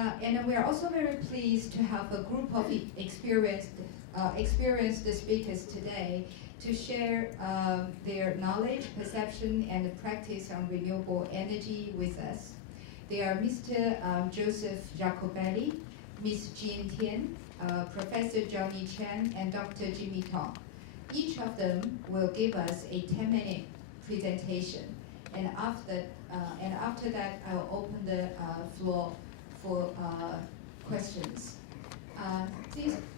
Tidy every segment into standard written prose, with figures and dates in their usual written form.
And we are also very pleased to have a group of experienced speakers today to share their knowledge, perception, and practice on renewable energy with us. They are Mr. Joseph Jacobelli, Ms. Jean Tian, Professor Johnny Chen, and Dr. Jimmy Tong. Each of them will give us a 10-minute presentation, and after that, I will open the floor for questions.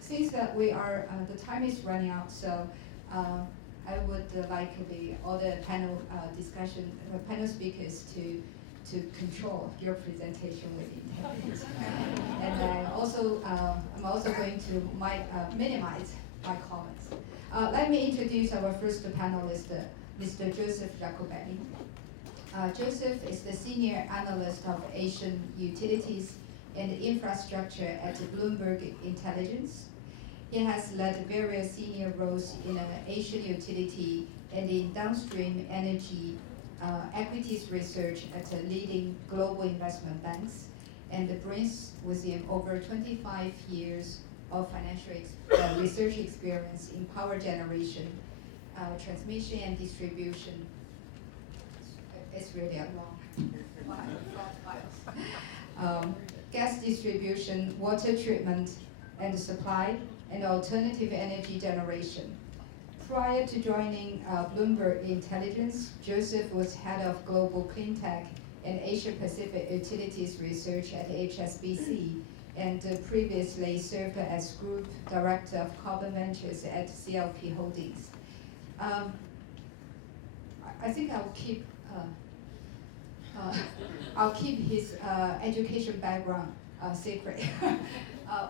Since that we are the time is running out, so I would like all the panel panel speakers to control your presentation within 10 minutes. And I'm also going to minimize my comments. Let me introduce our first panelist, Mr. Joseph Jacobelli. Joseph is the Senior Analyst of Asian Utilities and Infrastructure at Bloomberg Intelligence. He has led various senior roles in Asian utility and in downstream energy equities research at leading global investment banks, and brings with him over 25 years of financial research experience in power generation, transmission and distribution. It's really a long file. Gas distribution, water treatment and supply, and alternative energy generation. Prior to joining Bloomberg Intelligence, Joseph was head of Global Cleantech and Asia Pacific Utilities Research at HSBC, and previously served as Group Director of Carbon Ventures at CLP Holdings. I think I'll keep his education background secret.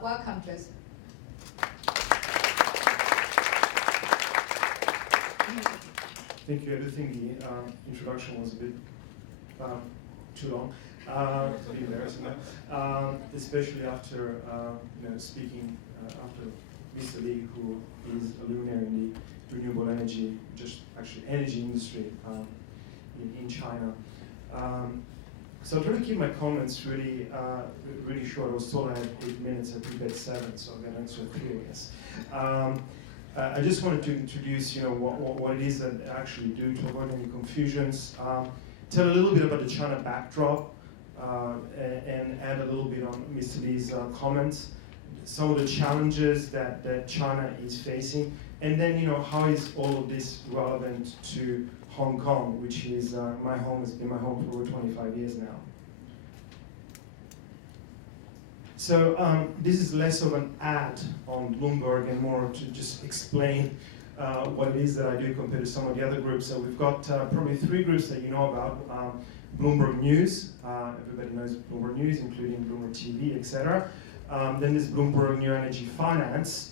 Welcome, Joseph. Thank you. I do think the introduction was a bit too long, to be embarrassing now, especially after speaking after Mr. Li, who is a luminary in the renewable energy, just actually energy industry in China. So I'll try to keep my comments really short. I was told I had 8 minutes, I prepared 7, so I'm going to answer 3, I guess. I just wanted to introduce, what it is that I actually do to avoid any confusions. Tell a little bit about the China backdrop, and add a little bit on Mr. Li's comments, some of the challenges that China is facing, and then how is all of this relevant to Hong Kong, which is my home, has been my home for over 25 years now. So this is less of an ad on Bloomberg and more to just explain what it is that I do compared to some of the other groups. So we've got probably 3 groups that you know about. Bloomberg News, everybody knows Bloomberg News, including Bloomberg TV, etc. Then there's Bloomberg New Energy Finance,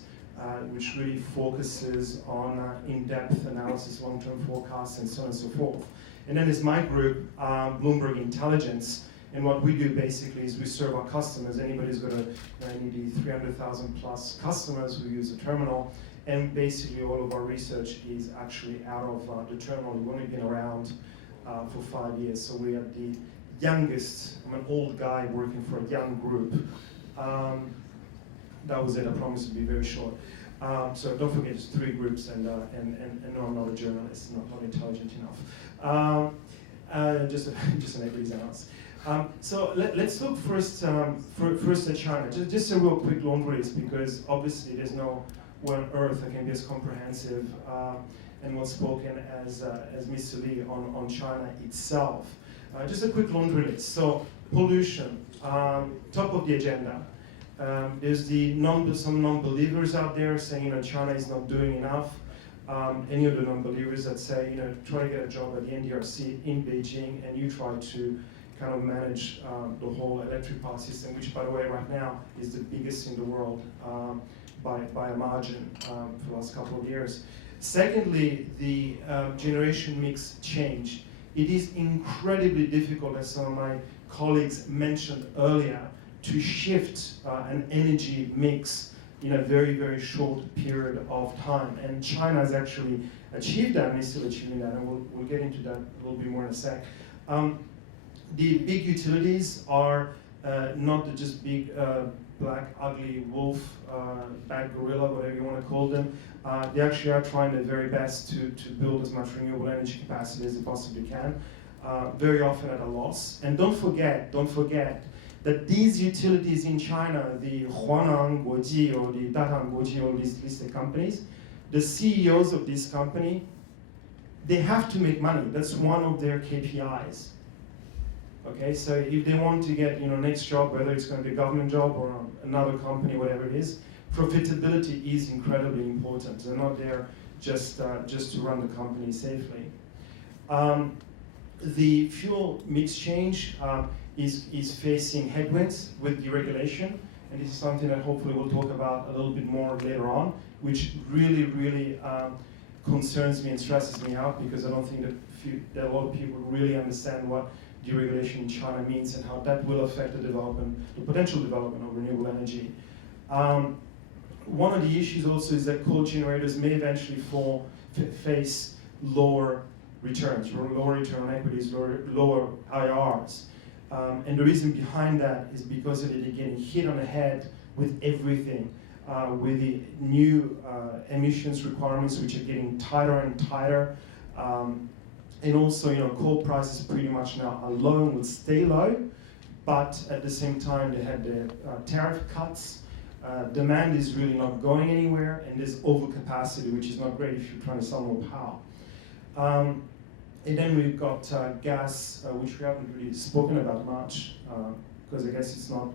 which really focuses on in-depth analysis, long-term forecasts, and so on and so forth. And then there's my group, Bloomberg Intelligence, and what we do basically is we serve our customers. Anybody's got any 300,000 plus customers who use a terminal, and basically all of our research is actually out of the terminal. We've only been around for 5 years, so we are the youngest. I'm an old guy working for a young group. That was it. I promise to be very short. So don't forget, it's 3 groups, and no, I'm not a journalist, not intelligent enough. Just an everyday analyst. So let's look first at China. Just a real quick laundry list, because obviously there's no way on earth that can be as comprehensive and well spoken as Mr. Li on China itself. Just a quick laundry list. So pollution, top of the agenda. There's some non-believers out there saying China is not doing enough. Any of the non-believers that say try to get a job at the NDRC in Beijing, and you try to kind of manage the whole electric power system, which, by the way, right now is the biggest in the world by a margin for the last couple of years. Secondly, the generation mix change. It is incredibly difficult, as some of my colleagues mentioned earlier, to shift an energy mix in a very, very short period of time. And China has actually achieved that, and is still achieving that, and we'll get into that a little bit more in a sec. The big utilities are not the just big black ugly wolf, bad gorilla, whatever you want to call them. They actually are trying their very best to build as much renewable energy capacity as they possibly can, very often at a loss. And don't forget that these utilities in China, the Huaneng Guoji or the Datang Guoji, all these listed companies, the CEOs of this company, they have to make money. That's one of their KPIs. Okay, so if they want to get next job, whether it's going to be a government job or another company, whatever it is, profitability is incredibly important. They're not there just to run the company safely. The fuel mix change is facing headwinds with deregulation, and this is something that hopefully we'll talk about a little bit more later on, which really concerns me and stresses me out, because I don't think that a lot of people really understand what deregulation in China means and how that will affect the potential development of renewable energy. One of the issues also is that coal generators may eventually face lower returns, lower return on equities, lower IRRs. And the reason behind that is because they're getting hit on the head with everything, with the new emissions requirements, which are getting tighter and tighter. And also, coal prices pretty much now are low and will stay low, but at the same time they had the tariff cuts. Demand is really not going anywhere, and there's overcapacity, which is not great if you're trying to sell more power. And then we've got gas, which we haven't really spoken about much, because I guess it's not,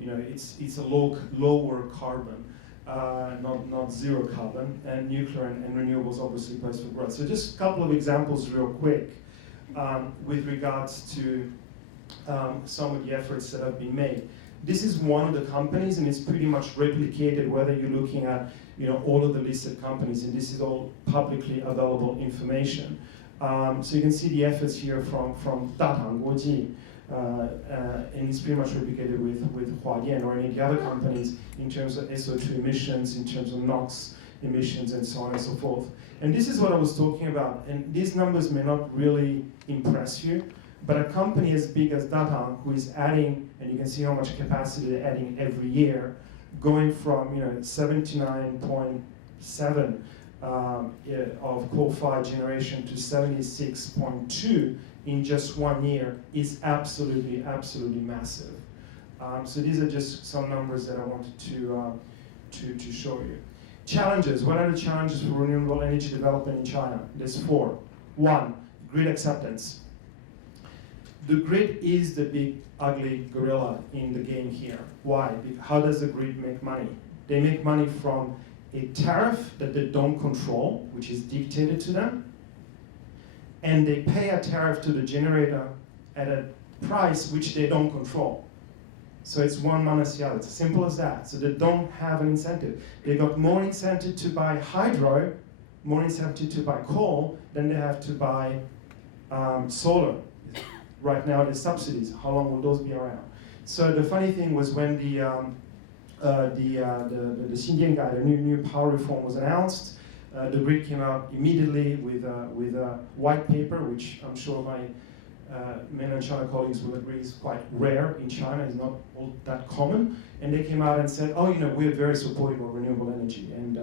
it's a lower carbon, not zero carbon, and nuclear and renewables obviously place for growth. So just a couple of examples real quick with regards to some of the efforts that have been made. This is one of the companies, and it's pretty much replicated whether you're looking at all of the listed companies, and this is all publicly available information. So you can see the efforts here from Datang Guoji, and it's pretty much replicated with Huadian or any of the other companies in terms of SO2 emissions, in terms of NOx emissions, and so on and so forth. And this is what I was talking about, and these numbers may not really impress you, but a company as big as Datang, who is adding, and you can see how much capacity they're adding every year, going from 79.7 of coal-fired generation to 76.2 in just 1 year is absolutely massive. So these are just some numbers that I wanted to show you. Challenges. What are the challenges for renewable energy development in China? There's 4. 1, grid acceptance. The grid is the big ugly gorilla in the game here. Why? How does the grid make money? They make money from a tariff that they don't control, which is dictated to them, and they pay a tariff to the generator at a price which they don't control. So it's one minus the other. It's as simple as that. So they don't have an incentive. They got more incentive to buy hydro, more incentive to buy coal than they have to buy solar. Right now, there's subsidies. How long will those be around? So the funny thing was when the Xinjiang guide, the new power reform was announced, the grid came out immediately with a white paper, which I'm sure my mainland China colleagues will agree is quite rare in China, is not all that common. And they came out and said, oh, we're very supportive of renewable energy. And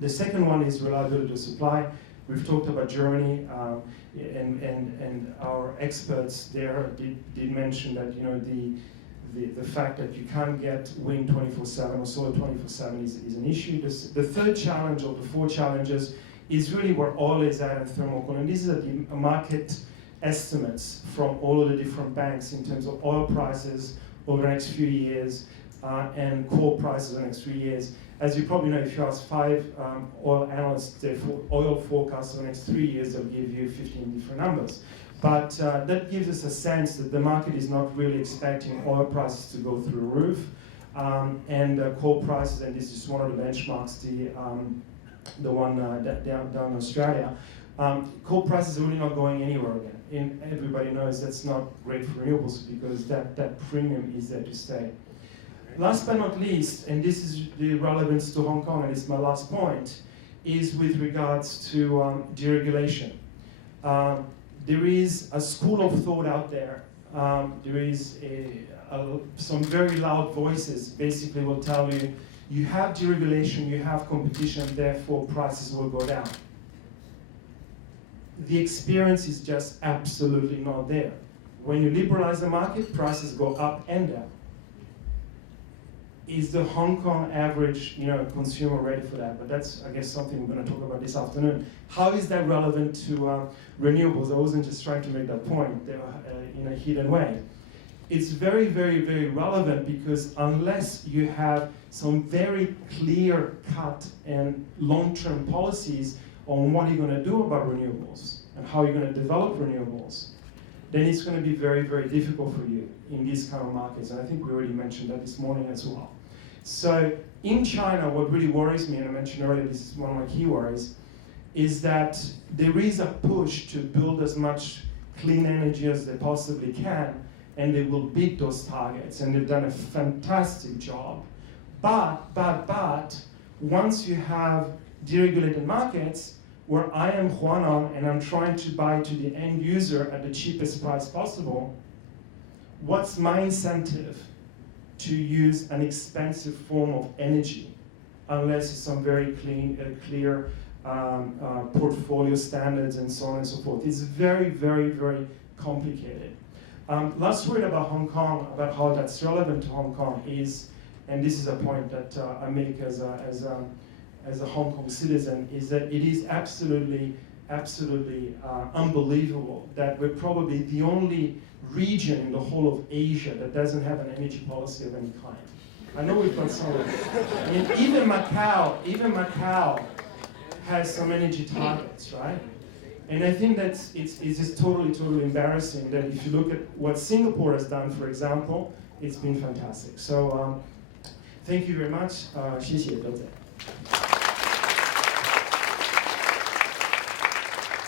the second one is reliability of supply. We've talked about Germany, and our experts there did mention that the fact that you can't get wind 24/7 or solar 24/7 is an issue. The third challenge, or the 4 challenges, is really where oil is at and thermal coal. And these are the market estimates from all of the different banks in terms of oil prices over the next few years and coal prices over the next 3 years. As you probably know, if you ask 5 oil analysts their oil forecasts for the next 3 years, they'll give you 15 different numbers. But that gives us a sense that the market is not really expecting oil prices to go through the roof. And coal prices, and this is one of the benchmarks, the one down in Australia, coal prices are really not going anywhere again. And everybody knows that's not great for renewables because that premium is there to stay. Last but not least, and this is the relevance to Hong Kong, and it's my last point, is with regards to deregulation. There is a school of thought out there there is some very loud voices basically will tell you, you have deregulation, you have competition, therefore prices will go down. The experience is just absolutely not there. When you liberalize the market, prices go up and down. Is the Hong Kong average consumer ready for that? But that's, I guess, something we're going to talk about this afternoon. How is that relevant to renewables? I wasn't just trying to make that point in a hidden way. It's very, very, very relevant because unless you have some very clear-cut and long-term policies on what you're going to do about renewables and how you're going to develop renewables, then it's going to be very, very difficult for you in these kind of markets. And I think we already mentioned that this morning as well. So in China, what really worries me, and I mentioned earlier, this is one of my key worries, is that there is a push to build as much clean energy as they possibly can, and they will beat those targets, and they've done a fantastic job. But, once you have deregulated markets, where I am Huanan and I'm trying to buy to the end user at the cheapest price possible, what's my incentive to use an expensive form of energy, unless it's some very clear portfolio standards and so on and so forth. It's very, very, very complicated. Last word about Hong Kong, about how that's relevant to Hong Kong is, and this is a point that I make as a Hong Kong citizen, is that it is absolutely unbelievable that we're probably the only region in the whole of Asia that doesn't have an energy policy of any kind. I know we've got some. I mean, even Macau has some energy targets, right? And I think that's it's just totally embarrassing that if you look at what Singapore has done, for example, it's been fantastic. So thank you very much. 谢谢大家.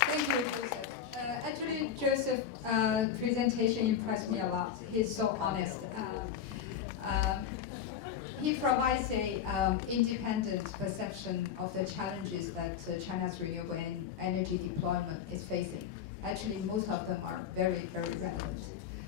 Thank you, Joseph. Actually, Joseph's presentation impressed me a lot. He's so honest. He provides a independent perception of the challenges that China's renewable energy deployment is facing. Actually, most of them are very, very relevant.